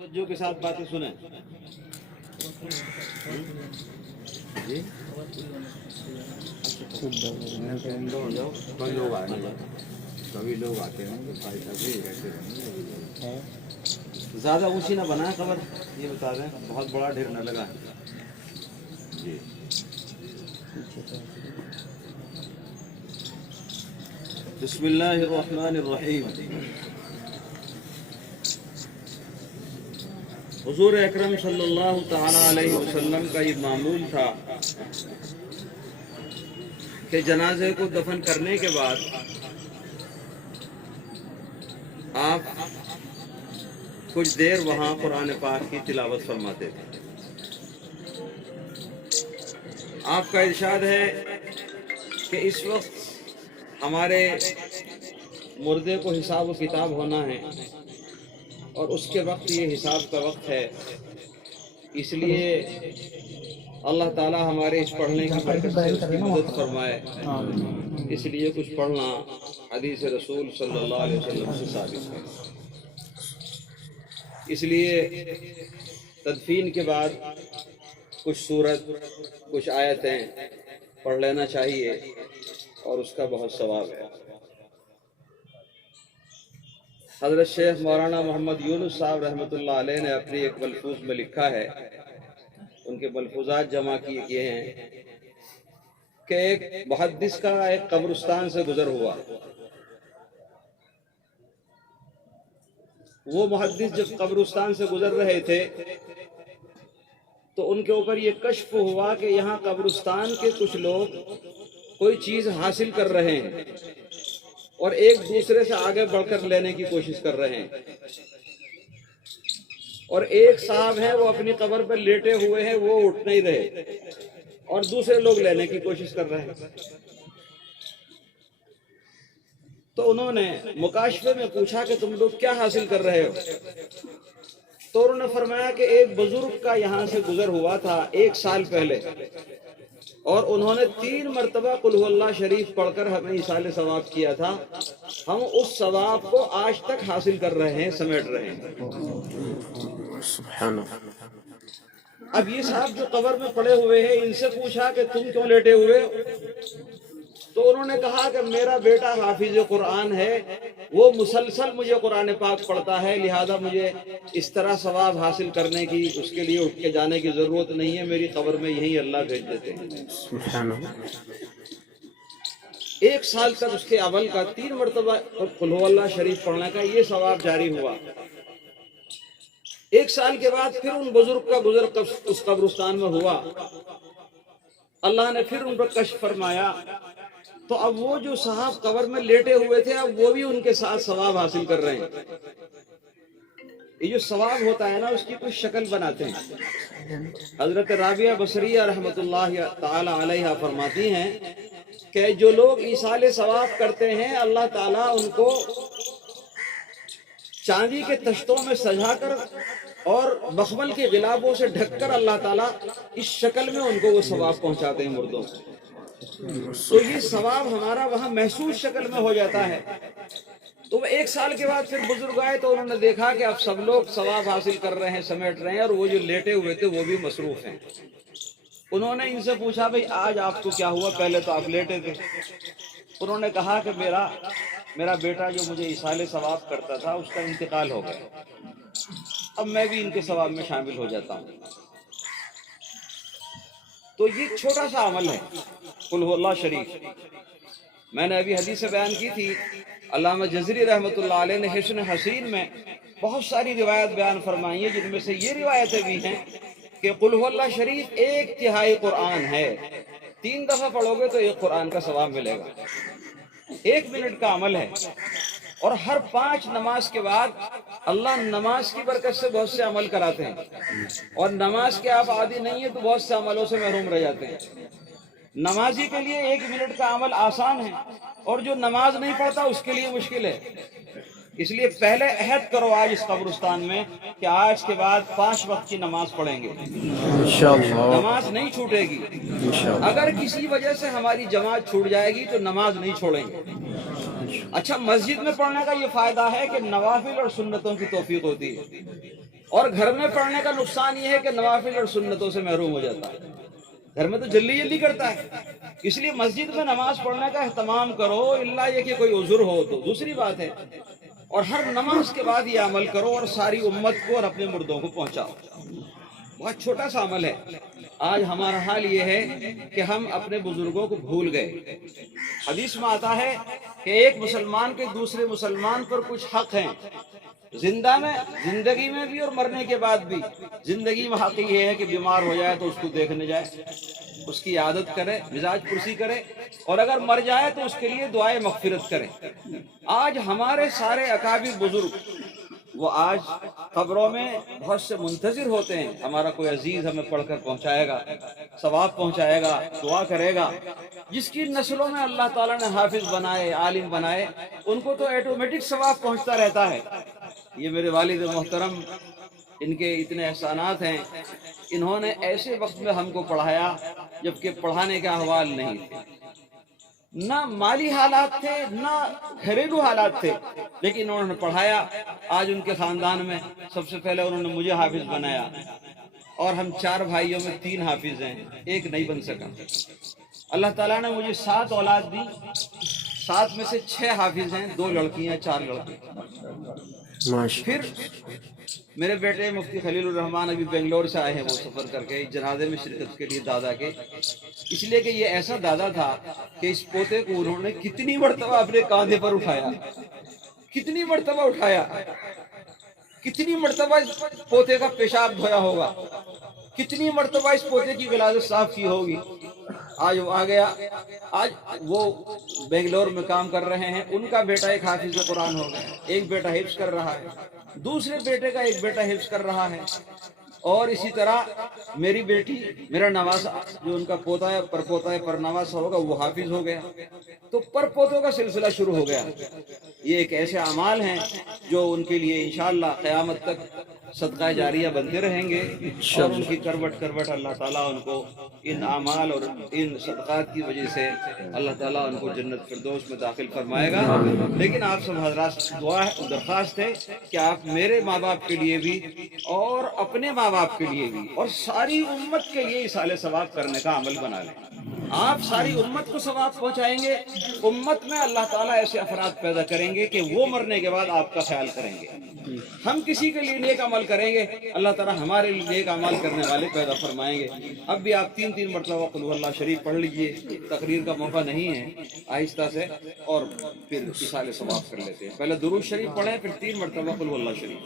توجہ کے ساتھ باتیں سنیں جی کوئی لوگ آئے ہیں کبھی لوگ آتے ہیں تو فائدہ بھی رہتے رہیں زیادہ اونچی نہ بنائیں قبر یہ بتا دیں بہت بڑا ڈھیر نہ لگائیں جی بسم اللہ الرحمن الرحیم حضور اکرم صلی اللہ تعالی علیہ وسلم کا یہ معمول تھا کہ جنازے کو دفن کرنے کے بعد آپ کچھ دیر وہاں قرآن پاک کی تلاوت فرماتے تھے۔ آپ کا ارشاد ہے کہ اس وقت ہمارے مردے کو حساب و کتاب ہونا ہے اور اس کے وقت یہ حساب کا وقت ہے، اس لیے اللہ تعالیٰ ہمارے اس پڑھنے کی برکت سے اس کی مدد فرمائے، اس لیے کچھ پڑھنا حدیث رسول صلی اللہ علیہ وسلم سے ثابت ہے۔ اس لیے تدفین کے بعد کچھ سورت کچھ آیتیں پڑھ لینا چاہیے اور اس کا بہت ثواب ہے۔ حضرت شیخ مولانا محمد یونس صاحب رحمۃ اللہ علیہ نے اپنی ایک ملفوظ میں لکھا ہے، ان کے ملفوظات جمع کیے ہیں کہ ایک محدث کا ایک قبرستان سے گزر ہوا۔ وہ محدث جب قبرستان سے گزر رہے تھے تو ان کے اوپر یہ کشف ہوا کہ یہاں قبرستان کے کچھ لوگ کوئی چیز حاصل کر رہے ہیں اور ایک دوسرے سے آگے بڑھ کر لینے کی کوشش کر رہے ہیں، اور ایک صاحب ہے وہ اپنی قبر پر لیٹے ہوئے ہیں، وہ اٹھ نہیں رہے اور دوسرے لوگ لینے کی کوشش کر رہے ہیں۔ تو انہوں نے مکاشفے میں پوچھا کہ تم لوگ کیا حاصل کر رہے ہو؟ تو انہوں نے فرمایا کہ ایک بزرگ کا یہاں سے گزر ہوا تھا 1 سال پہلے، اور انہوں نے 3 مرتبہ قل هو اللہ شریف پڑھ کر ہمیں ایصال ثواب کیا تھا، ہم اس ثواب کو آج تک حاصل کر رہے ہیں، سمیٹ رہے ہیں۔ اب یہ صاحب جو قبر میں پڑے ہوئے ہیں، ان سے پوچھا کہ تم کیوں لیٹے ہوئے؟ تو انہوں نے کہا کہ میرا بیٹا حافظ قرآن ہے، وہ مسلسل مجھے قرآن پاک پڑھتا ہے، لہذا مجھے اس طرح ثواب حاصل کرنے کی اس کے لیے اٹھ کے جانے کی ضرورت نہیں ہے، میری قبر میں یہی اللہ بھیج دیتے ہیں۔ 1 سال تک اس کے عمل کا 3 مرتبہ قل هو اللہ شریف پڑھنے کا یہ ثواب جاری ہوا۔ 1 سال کے بعد پھر ان بزرگ کا گزر اس قبرستان میں ہوا، اللہ نے پھر ان پر کشف فرمایا، تو اب وہ جو صاحب قبر میں لیٹے ہوئے تھے اب وہ بھی ان کے ساتھ ثواب حاصل کر رہے ہیں۔ یہ جو ثواب ہوتا ہے نا اس کی کچھ شکل بناتے ہیں۔ حضرت رابعہ بصریہ رحمۃ اللہ تعالی علیہ فرماتی ہیں کہ جو لوگ ایصال ثواب کرتے ہیں اللہ تعالیٰ ان کو چاندی کے تشتوں میں سجا کر اور مخمل کے غلابوں سے ڈھک کر اللہ تعالیٰ اس شکل میں ان کو وہ ثواب پہنچاتے ہیں مردوں کو۔ تو یہ ثواب ہمارا وہاں محسوس شکل میں ہو جاتا ہے۔ تو وہ 1 سال کے بعد پھر بزرگ آئے تو انہوں نے دیکھا کہ اب سب لوگ ثواب حاصل کر رہے ہیں، سمیٹ رہے ہیں، اور وہ جو لیٹے ہوئے تھے وہ بھی مصروف ہیں۔ انہوں نے ان سے پوچھا بھئی آج آپ کو کیا ہوا؟ پہلے تو آپ لیٹے تھے۔ انہوں نے کہا کہ میرا بیٹا جو مجھے ایصال ثواب کرتا تھا اس کا انتقال ہو گیا، اب میں بھی ان کے ثواب میں شامل ہو جاتا ہوں۔ تو یہ چھوٹا سا عمل ہے قل هو اللہ شریف۔ میں نے ابھی حدیث بیان کی تھی، علامہ جزری رحمۃ اللہ علیہ نے حسن حسین میں بہت ساری روایت بیان فرمائی ہیں، جن میں سے یہ روایتیں بھی ہیں کہ قل هو اللہ شریف 1/3 قرآن ہے، 3 دفعہ پڑھو گے تو 1 قرآن کا ثواب ملے گا۔ 1 منٹ کا عمل ہے، اور ہر 5 نماز کے بعد اللہ نماز کی برکت سے بہت سے عمل کراتے ہیں، اور نماز کے آپ عادی نہیں ہیں تو بہت سے عملوں سے محروم رہ جاتے ہیں۔ نمازی کے لیے 1 منٹ کا عمل آسان ہے، اور جو نماز نہیں پڑھتا اس کے لیے مشکل ہے۔ اس لیے پہلے عہد کرو آج اس قبرستان میں کہ آج کے بعد 5 وقت کی نماز پڑھیں گے، نماز نہیں چھوٹے گی۔ اگر کسی وجہ سے ہماری جماعت چھوٹ جائے گی تو نماز نہیں چھوڑیں گے۔ اچھا، مسجد میں پڑھنے کا یہ فائدہ ہے کہ نوافل اور سنتوں کی توفیق ہوتی ہے۔ اور گھر میں پڑھنے کا نقصان یہ ہے کہ نوافل اور سنتوں سے محروم ہو جاتا ہے. گھر میں تو جلدی جلدی کرتا ہے. اس لیے مسجد میں نماز پڑھنے کا اہتمام کرو، الا یہ کہ کوئی عذر ہو تو دوسری بات ہے. اور ہر نماز کے بعد یہ عمل کرو اور ساری امت کو اور اپنے مردوں کو پہنچاؤ. بہت چھوٹا سا عمل ہے. آج ہمارا حال یہ ہے کہ ہم اپنے بزرگوں کو بھول گئے. حدیث میں آتا ہے کہ ایک مسلمان کے دوسرے مسلمان پر کچھ حق ہیں، زندگی میں بھی اور مرنے کے بعد بھی. زندگی میں حق یہ ہے کہ بیمار ہو جائے تو اس کو دیکھنے جائے، اس کی عادت کرے، مزاج پرسی کرے، اور اگر مر جائے تو اس کے لیے دعائے مغفرت کرے. آج ہمارے سارے اکابر بزرگ وہ آج قبروں میں بہت سے منتظر ہوتے ہیں، ہمارا کوئی عزیز ہمیں پڑھ کر پہنچائے گا، ثواب پہنچائے گا، دعا کرے گا. جس کی نسلوں میں اللہ تعالیٰ نے حافظ بنائے، عالم بنائے، ان کو تو آٹومیٹک ثواب پہنچتا رہتا ہے. یہ میرے والد محترم، ان کے اتنے احسانات ہیں. انہوں نے ایسے وقت میں ہم کو پڑھایا جبکہ پڑھانے کا احوال نہیں تھے، نہ مالی حالات تھے نہ گھریلو حالات تھے، لیکن انہوں نے پڑھایا. آج ان کے خاندان میں سب سے پہلے انہوں نے مجھے حافظ بنایا، اور ہم 4 بھائیوں میں 3 حافظ ہیں، ایک نہیں بن سکا. اللہ تعالیٰ نے مجھے 7 اولاد دی، 7 میں سے 6 حافظ ہیں، 2 لڑکیاں 4 لڑکے. پھر میرے بیٹے مفتی خلیل الرحمان ابھی بنگلور سے آئے ہیں، وہ سفر کر کے جنازے میں شرکت کے لیے دادا کے. اس لیے کہ یہ ایسا دادا تھا کہ اس پوتے کو انہوں نے کتنی مرتبہ اپنے کاندھے پر اٹھایا، کتنی مرتبہ اٹھایا، کتنی مرتبہ اس پوتے کا پیشاب دھویا ہوگا، کتنی مرتبہ اس پوتے کی غلاظت صاف کی ہوگی. آج وہ آ گیا، آج وہ بنگلور میں کام کر رہے ہیں. ان کا بیٹا ایک حافظ قرآن ہو گیا، ایک بیٹا حفظ کر رہا ہے، دوسرے بیٹے کا ایک بیٹا حفظ کر رہا ہے. اور اسی طرح میری بیٹی، میرا نواسا جو ان کا پوتا ہے، پر پوتا ہے، پر نواسا ہوگا، وہ حافظ ہو گیا. تو پر پوتوں کا سلسلہ شروع ہو گیا. یہ ایک ایسے اعمال ہیں جو ان کے لیے انشاءاللہ قیامت تک صدقہ جاریہ بنتے رہیں گے، اور ان کی کروٹ کروٹ اللہ تعالیٰ ان کو ان اعمال اور ان صدقات کی وجہ سے اللہ تعالیٰ ان کو جنت فردوس میں داخل فرمائے گا. لیکن آپ سب حضرات دعا درخواست ہے کہ آپ میرے ماں باپ کے لیے بھی اور اپنے ماں باپ کے لیے بھی اور ساری امت کے لیے ایصال ثواب کرنے کا عمل بنا لیں. آپ ساری امت کو ثواب پہنچائیں گے. امت میں اللہ تعالیٰ ایسے افراد پیدا کریں گے کہ وہ مرنے کے بعد آپ کا خیال کریں گے. ہم کسی کے لیے نیک عمل کریں گے، اللہ تعالیٰ ہمارے لیے نیک عمل کرنے والے پیدا فرمائیں گے. اب بھی آپ 3 مرتبہ قل هو اللہ شریف پڑھ لیجئے. تقریر کا موقع نہیں ہے، آہستہ سے، اور پھر ایصال ثواب کر لیتے ہیں. پہلے درود شریف پڑھیں، پھر 3 مرتبہ قل هو اللہ شریف.